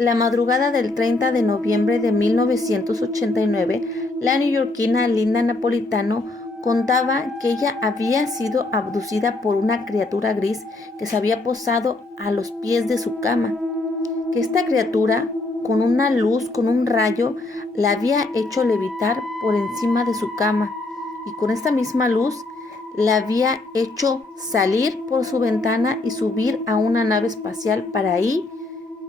La madrugada del 30 de noviembre de 1989, la neoyorquina Linda Napolitano contaba que ella había sido abducida por una criatura gris que se había posado a los pies de su cama, que esta criatura, con una luz, con un rayo, la había hecho levitar por encima de su cama, y con esta misma luz la había hecho salir por su ventana y subir a una nave espacial para ahí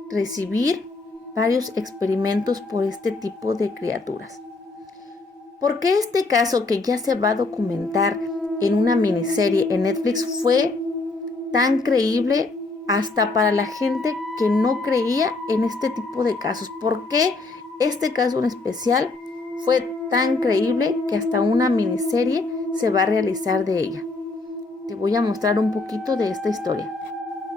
recibir varios experimentos por este tipo de criaturas. ¿Por qué este caso, que ya se va a documentar en una miniserie en Netflix, fue tan creíble hasta para la gente que no creía en este tipo de casos? ¿Por qué este caso en especial fue tan creíble que hasta una miniserie se va a realizar de ella? Te voy a mostrar un poquito de esta historia.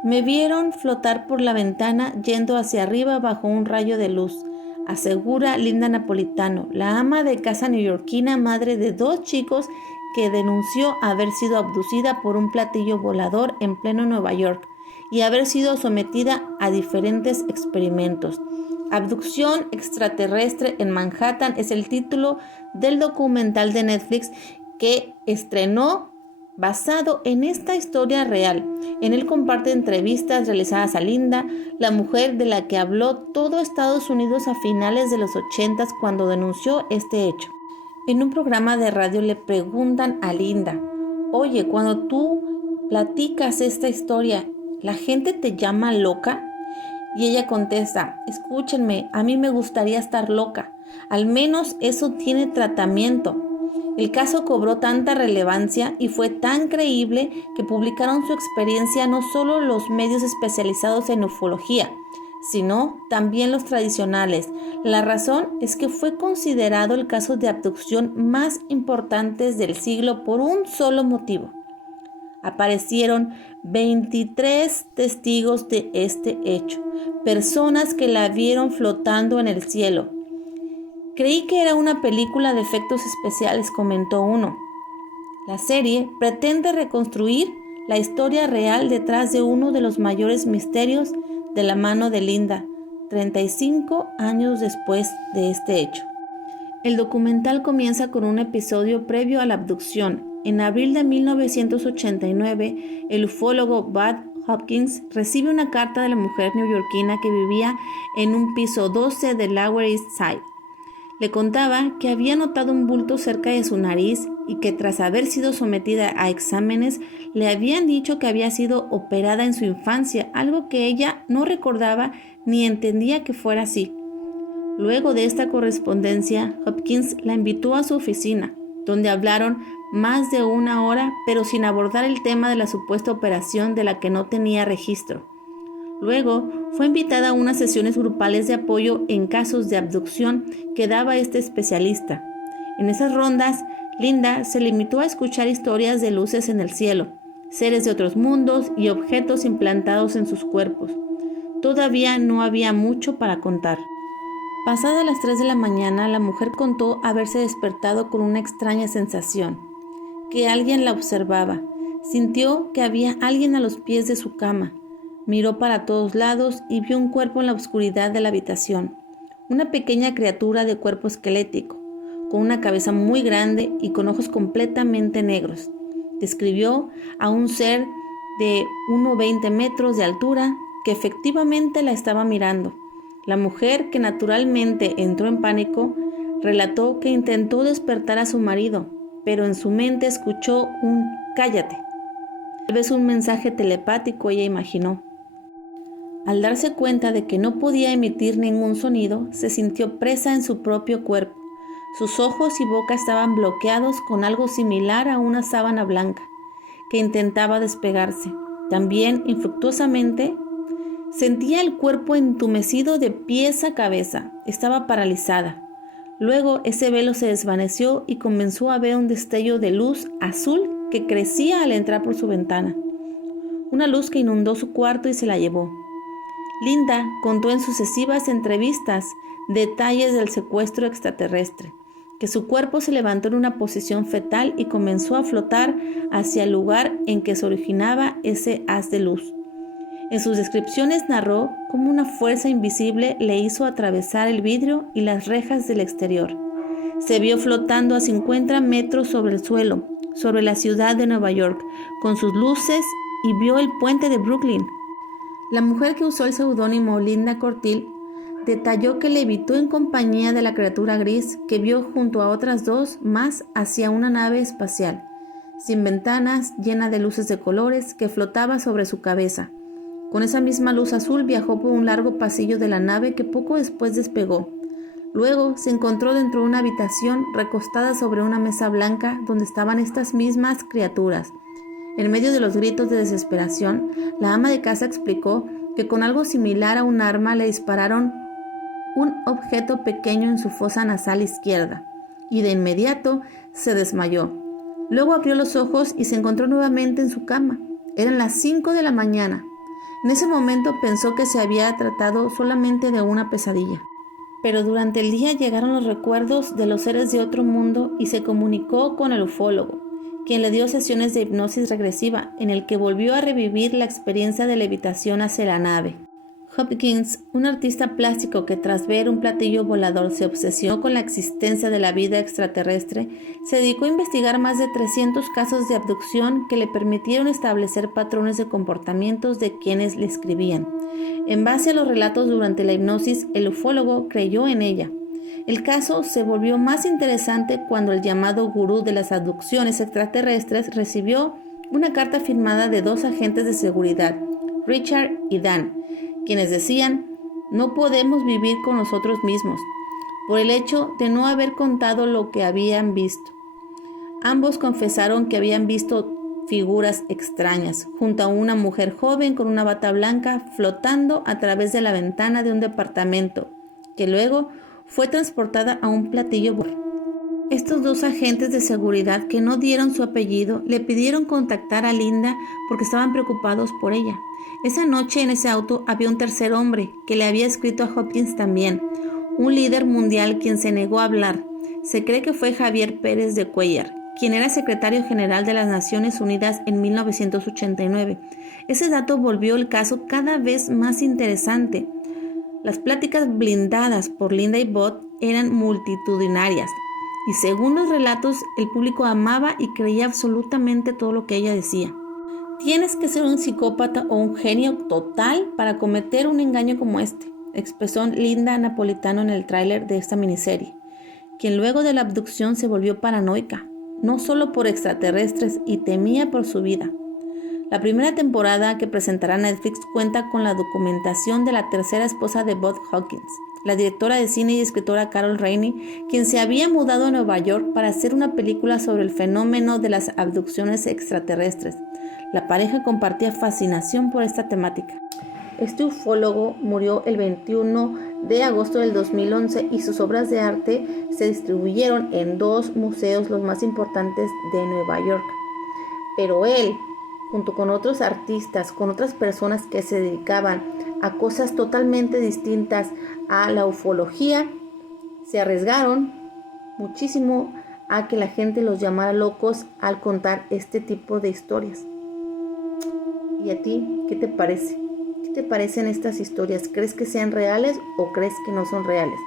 Me vieron flotar por la ventana yendo hacia arriba bajo un rayo de luz, asegura Linda Napolitano, la ama de casa neoyorquina, madre de 2 chicos, que denunció haber sido abducida por un platillo volador en pleno Nueva York y haber sido sometida a diferentes experimentos. Abducción extraterrestre en Manhattan es el título del documental de Netflix que estrenó basado en esta historia real. En él comparte entrevistas realizadas a Linda, la mujer de la que habló todo Estados Unidos a finales de los 80 cuando denunció este hecho. En un programa de radio le preguntan a Linda: oye, cuando tú platicas esta historia, ¿la gente te llama loca? Y ella contesta: escúchenme, a mí me gustaría estar loca, al menos eso tiene tratamiento. El caso cobró tanta relevancia y fue tan creíble que publicaron su experiencia no solo los medios especializados en ufología, sino también los tradicionales. La razón es que fue considerado el caso de abducción más importante del siglo por un solo motivo. Aparecieron 23 testigos de este hecho, personas que la vieron flotando en el cielo. Creí que era una película de efectos especiales, comentó uno. La serie pretende reconstruir la historia real detrás de uno de los mayores misterios de la mano de Linda, 35 años después de este hecho. El documental comienza con un episodio previo a la abducción. En abril de 1989, el ufólogo Bud Hopkins recibe una carta de la mujer neoyorquina que vivía en un piso 12 de Lower East Side. Le contaba que había notado un bulto cerca de su nariz y que tras haber sido sometida a exámenes le habían dicho que había sido operada en su infancia, algo que ella no recordaba ni entendía que fuera así. Luego de esta correspondencia, Hopkins la invitó a su oficina, donde hablaron más de 1 hora, pero sin abordar el tema de la supuesta operación de la que no tenía registro. Luego fue invitada a unas sesiones grupales de apoyo en casos de abducción que daba este especialista. En esas rondas, Linda se limitó a escuchar historias de luces en el cielo, seres de otros mundos y objetos implantados en sus cuerpos. Todavía no había mucho para contar. Pasadas las 3 de la mañana, la mujer contó haberse despertado con una extraña sensación, que alguien la observaba. Sintió que había alguien a los pies de su cama. Miró para todos lados y vio un cuerpo en la oscuridad de la habitación. Una pequeña criatura de cuerpo esquelético, con una cabeza muy grande y con ojos completamente negros. Describió a un ser de 1,20 metros de altura que efectivamente la estaba mirando. La mujer, que naturalmente entró en pánico, relató que intentó despertar a su marido, pero en su mente escuchó un «cállate». Tal vez un mensaje telepático, ella imaginó. Al darse cuenta de que no podía emitir ningún sonido, se sintió presa en su propio cuerpo. Sus ojos y boca estaban bloqueados con algo similar a una sábana blanca, que intentaba despegarse. También, infructuosamente, sentía el cuerpo entumecido de pies a cabeza. Estaba paralizada. Luego ese velo se desvaneció y comenzó a ver un destello de luz azul que crecía al entrar por su ventana. Una luz que inundó su cuarto y se la llevó. Linda contó en sucesivas entrevistas detalles del secuestro extraterrestre, que su cuerpo se levantó en una posición fetal y comenzó a flotar hacia el lugar en que se originaba ese haz de luz. En sus descripciones narró cómo una fuerza invisible le hizo atravesar el vidrio y las rejas del exterior. Se vio flotando a 50 metros sobre el suelo, sobre la ciudad de Nueva York, con sus luces, y vio el puente de Brooklyn. La mujer que usó el seudónimo Linda Cortil detalló que levitó en compañía de la criatura gris que vio junto a otras dos más hacia una nave espacial, sin ventanas, llena de luces de colores, que flotaba sobre su cabeza. Con esa misma luz azul viajó por un largo pasillo de la nave que poco después despegó. Luego se encontró dentro de una habitación recostada sobre una mesa blanca donde estaban estas mismas criaturas. En medio de los gritos de desesperación, la ama de casa explicó que con algo similar a un arma le dispararon un objeto pequeño en su fosa nasal izquierda y de inmediato se desmayó. Luego abrió los ojos y se encontró nuevamente en su cama. Eran las 5 de la mañana. En ese momento pensó que se había tratado solamente de una pesadilla. Pero durante el día llegaron los recuerdos de los seres de otro mundo y se comunicó con el ufólogo, quien le dio sesiones de hipnosis regresiva en el que volvió a revivir la experiencia de levitación hacia la nave. Hopkins, un artista plástico que tras ver un platillo volador se obsesionó con la existencia de la vida extraterrestre, se dedicó a investigar más de 300 casos de abducción que le permitieron establecer patrones de comportamientos de quienes le escribían. En base a los relatos durante la hipnosis, el ufólogo creyó en ella. El caso se volvió más interesante cuando el llamado gurú de las abducciones extraterrestres recibió una carta firmada de dos agentes de seguridad, Richard y Dan, quienes decían: no podemos vivir con nosotros mismos, por el hecho de no haber contado lo que habían visto. Ambos confesaron que habían visto figuras extrañas, junto a una mujer joven con una bata blanca flotando a través de la ventana de un departamento, que luego fue transportada a un platillo volador. Estos dos agentes de seguridad, que no dieron su apellido, le pidieron contactar a Linda porque estaban preocupados por ella. Esa noche en ese auto había un tercer hombre que le había escrito a Hopkins también, un líder mundial quien se negó a hablar. Se cree que fue Javier Pérez de Cuellar, quien era secretario general de las Naciones Unidas en 1989. Ese dato volvió el caso cada vez más interesante. Las pláticas blindadas por Linda y Bud eran multitudinarias, y según los relatos, el público amaba y creía absolutamente todo lo que ella decía. Tienes que ser un psicópata o un genio total para cometer un engaño como este, expresó Linda Napolitano en el tráiler de esta miniserie, quien luego de la abducción se volvió paranoica, no solo por extraterrestres, y temía por su vida. La primera temporada que presentará Netflix cuenta con la documentación de la tercera esposa de Bud Hawkins, la directora de cine y escritora Carol Rainey, quien se había mudado a Nueva York para hacer una película sobre el fenómeno de las abducciones extraterrestres. La pareja compartía fascinación por esta temática. Este ufólogo murió el 21 de agosto del 2011 y sus obras de arte se distribuyeron en 2 museos los más importantes de Nueva York. Pero él, junto con otros artistas, con otras personas que se dedicaban a cosas totalmente distintas a la ufología, se arriesgaron muchísimo a que la gente los llamara locos al contar este tipo de historias. ¿Y a ti qué te parece? ¿Qué te parecen estas historias? ¿Crees que sean reales o crees que no son reales?